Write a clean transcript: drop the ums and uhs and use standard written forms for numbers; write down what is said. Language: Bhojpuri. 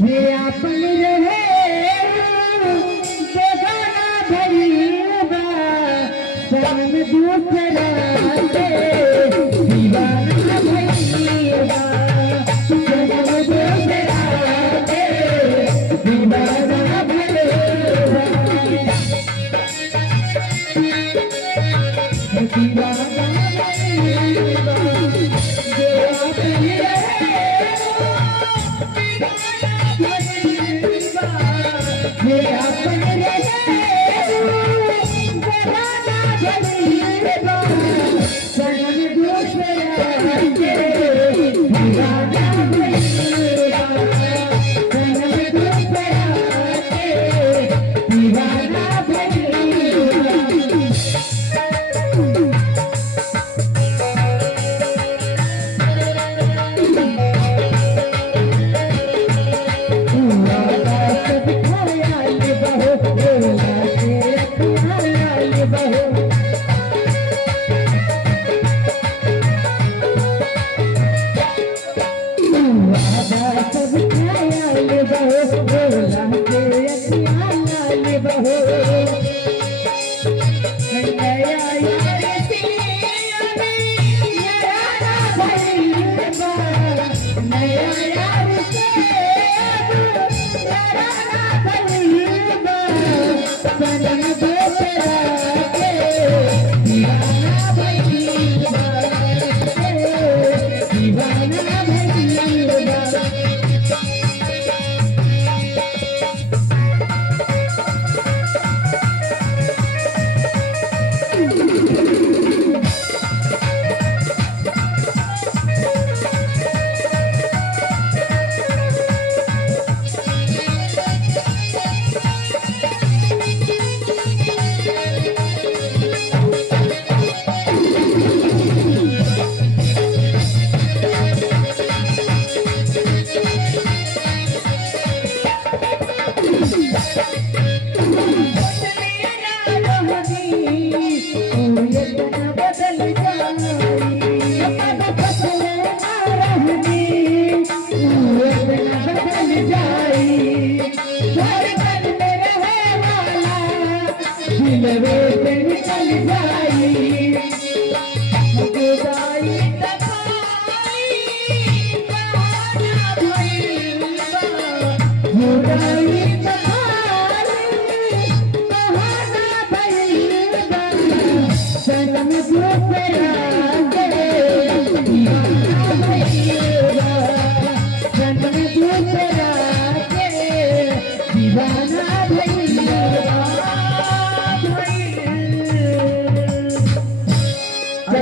जे अपन रहे बेगाना भरीबा शरण दूसरा के दीवाना भरीबा शरण दूसरा के दीवाना भरीबा दीवाना भरीबा जे अपन रहे ये अपन बेगाना भरीबा शरण दूसरा के दीवाना भरीबा शरण दूसरा के दीवाना भरीबा You